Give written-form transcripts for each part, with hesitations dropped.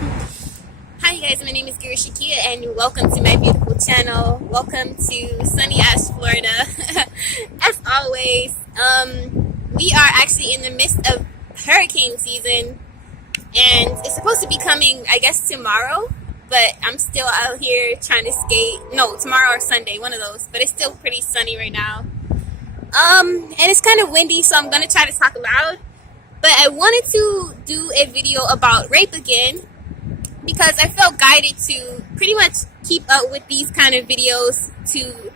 Hi guys, my name is Guru Shakia and welcome to my beautiful channel. Welcome to sunny Ash, Florida. As always, we are actually in the midst of hurricane season and it's supposed to be coming, I guess, tomorrow, but I'm still out here trying to skate. No, tomorrow or Sunday, one of those, but it's still pretty sunny right now. And it's kind of windy, so I'm going to try to talk loud, but I wanted to do a video about rape again, because I felt guided to pretty much keep up with these kind of videos to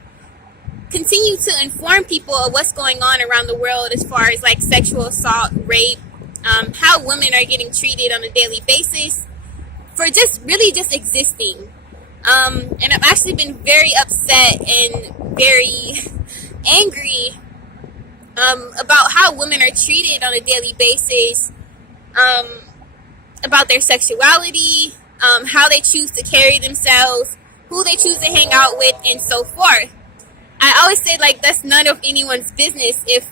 continue to inform people of what's going on around the world as far as like sexual assault, rape, how women are getting treated on a daily basis for just existing. And I've actually been very upset and very angry about how women are treated on a daily basis, about their sexuality, how they choose to carry themselves, who they choose to hang out with, and so forth. I always say, like, that's none of anyone's business if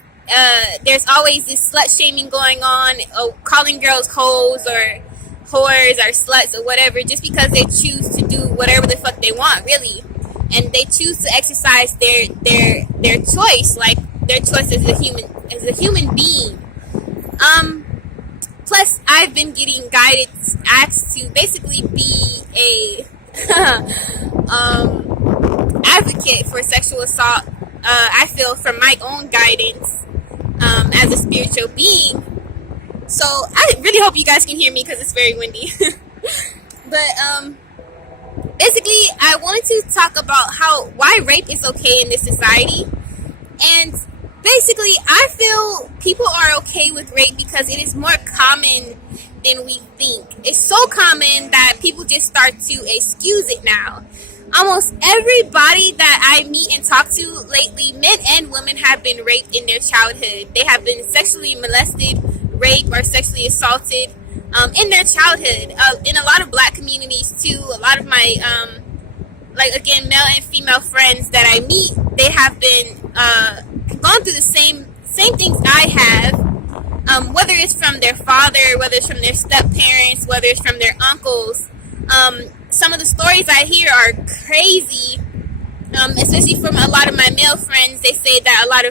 there's always this slut shaming going on, or calling girls hoes or whores or sluts or whatever, just because they choose to do whatever the fuck they want, really. And they choose to exercise their choice, like their choice as a human being. Plus, I've been getting guided, asked to basically be a advocate for sexual assault. I feel from my own guidance as a spiritual being. So I really hope you guys can hear me because it's very windy. But basically, I wanted to talk about why rape is okay in this society. And basically, I feel people are okay with rape because it is more common than we think. It's so common that people just start to excuse it now. Almost everybody that I meet and talk to lately, men and women, have been raped in their childhood. They have been sexually molested, raped, or sexually assaulted in their childhood. In a lot of black communities too, a lot of my again, male and female friends that I meet, they have been gone through the same things I have, whether it's from their father, whether it's from their step-parents, whether it's from their uncles. Some of the stories I hear are crazy, especially from a lot of my male friends. They say that a lot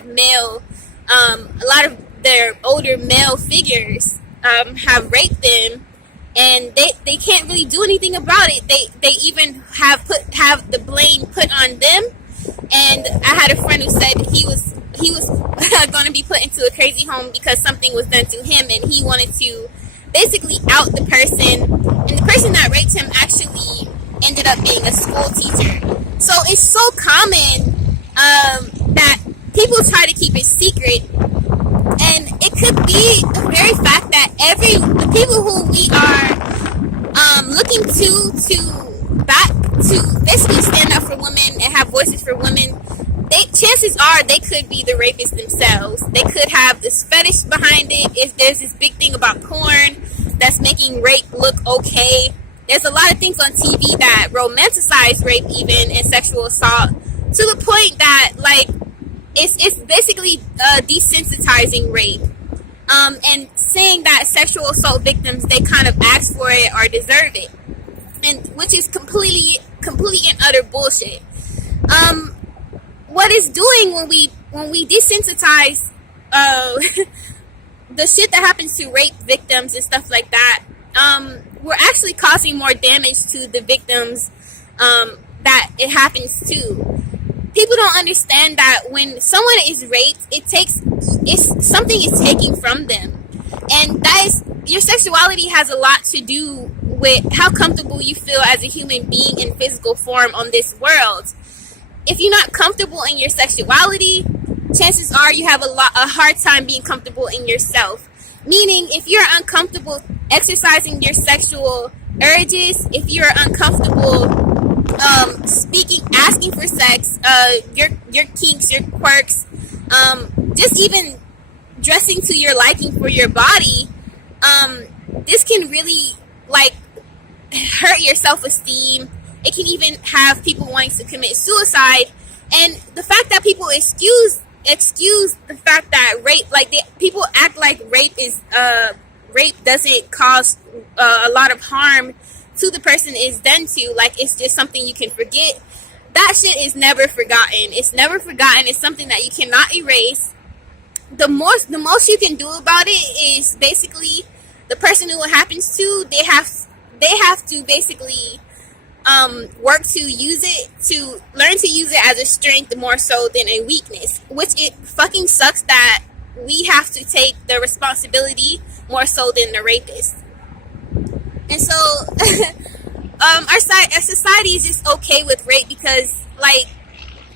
of their older male figures have raped them, and they can't really do anything about it. They even have the blame put on them. And I had a friend who said he was going to be put into a crazy home because something was done to him, and he wanted to basically out the person. And the person that raped him actually ended up being a school teacher. So it's so common that people try to keep it secret, and it could be the very fact that the people who we are looking to basically stand up for women and have voices for women, chances are they could be the rapists themselves. They could have this fetish behind it. If there's this big thing about porn that's making rape look okay, there's a lot of things on TV that romanticize rape even and sexual assault to the point that, like, it's basically desensitizing rape, and saying that sexual assault victims, they kind of ask for it or deserve it, and which is complete and utter bullshit. What it's doing when we desensitize the shit that happens to rape victims and stuff like that, we're actually causing more damage to the victims that it happens to. People don't understand that when someone is raped, something is taken from them, and that is, your sexuality has a lot to do with how comfortable you feel as a human being in physical form on this world. If you're not comfortable in your sexuality, chances are you have a hard time being comfortable in yourself. Meaning, if you're uncomfortable exercising your sexual urges, if you're uncomfortable asking for sex, your kinks, your quirks, just even dressing to your liking for your body, this can really, like, hurt your self-esteem. It can even have people wanting to commit suicide. And the fact that people excuse the fact that rape, like, people act like rape is rape doesn't cause a lot of harm to the person it's done to, like it's just something you can forget, that shit is never forgotten. It's never forgotten. It's something that you cannot erase. The most you can do about it is basically the person who it happens to, they have to basically work to use it, to learn to use it as a strength more so than a weakness, which it fucking sucks that we have to take the responsibility more so than the rapist. And so our society is just okay with rape because, like,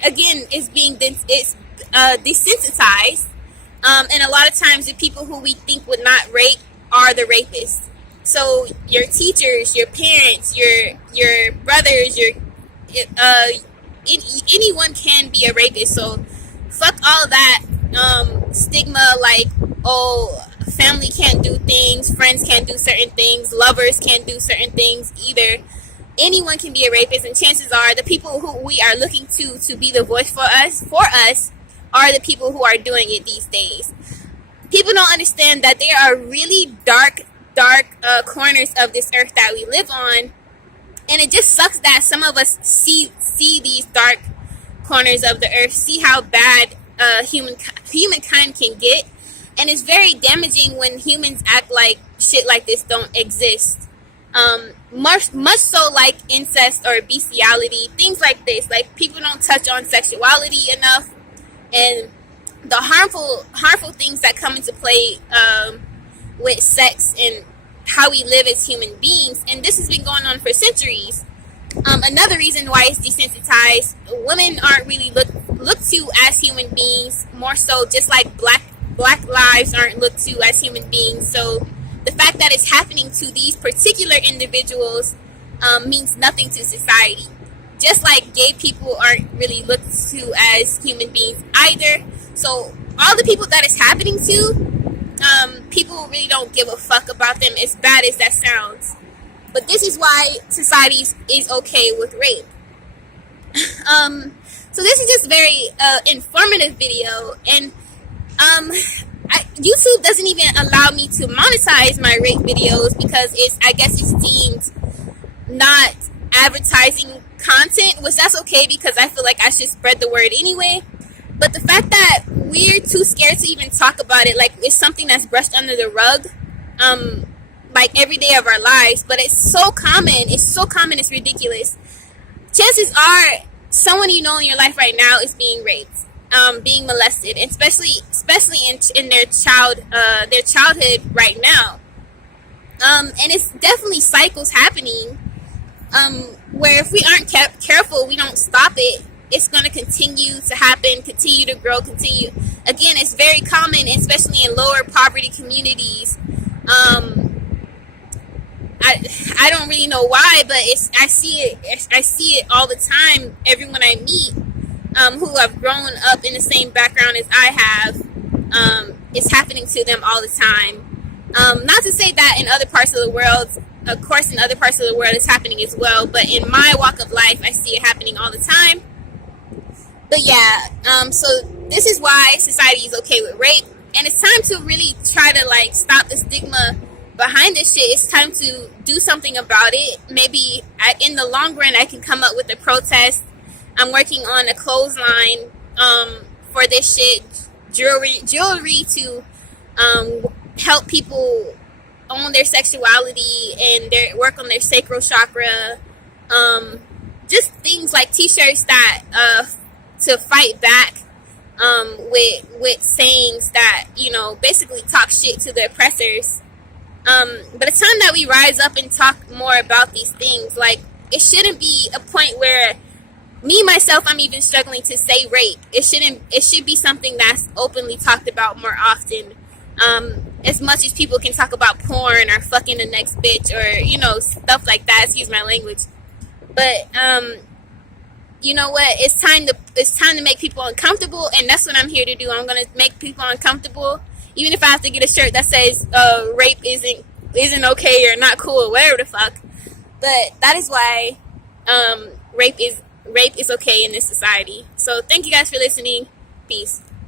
again, it's desensitized, and a lot of times the people who we think would not rape are the rapists. So your teachers, your parents, your brothers, anyone can be a rapist. So fuck all that stigma, like, oh, family can't do things, friends can't do certain things, lovers can't do certain things either. Anyone can be a rapist, and chances are the people who we are looking to be the voice for us are the people who are doing it these days. People don't understand that there are really dark corners of this earth that we live on, and it just sucks that some of us see these dark corners of the earth, see how bad humankind can get, and it's very damaging when humans act like shit like this don't exist. Much so like incest or bestiality, things like this. Like, people don't touch on sexuality enough, and the harmful things that come into play with sex and how we live as human beings. And this has been going on for centuries. Another reason why it's desensitized, women aren't really looked to as human beings, more so just like black lives aren't looked to as human beings. So the fact that it's happening to these particular individuals means nothing to society. Just like gay people aren't really looked to as human beings either. So all the people that it's happening to, people really don't give a fuck about them, as bad as that sounds. But this is why society is okay with rape. So this is just very informative video, and YouTube doesn't even allow me to monetize my rape videos because I guess it's deemed not advertising content, which that's okay because I feel like I should spread the word anyway. But the fact that we're too scared to even talk about it, like it's something that's brushed under the rug, like every day of our lives, but it's so common, it's ridiculous. Chances are someone you know in your life right now is being raped, being molested, and especially in their childhood right now. And it's definitely cycles happening, where if we aren't careful, we don't stop it, it's going to continue to happen, continue to grow, continue. Again, it's very common, especially in lower poverty communities. I don't really know why, but I see it all the time. Everyone I meet, who have grown up in the same background as I have, it's happening to them all the time. Not to say that in other parts of the world, of course, in other parts of the world it's happening as well, but in my walk of life, I see it happening all the time. But yeah, so this is why society is okay with rape, and it's time to really try to like stop the stigma behind this shit. It's time to do something about it. Maybe in the long run, I can come up with a protest. I'm working on a clothesline for this shit, jewelry to help people own their sexuality and work on their sacral chakra. Just things like t-shirts that to fight back with sayings that, you know, basically talk shit to the oppressors. But it's time that we rise up and talk more about these things. Like, it shouldn't be a point where myself, I'm even struggling to say rape. It should be something that's openly talked about more often. As much as people can talk about porn or fucking the next bitch or, you know, stuff like that. Excuse my language. But, you know what? It's time to make people uncomfortable, and that's what I'm here to do. I'm gonna make people uncomfortable, even if I have to get a shirt that says rape isn't okay or not cool or whatever the fuck. But that is why rape is okay in this society. So thank you guys for listening. Peace.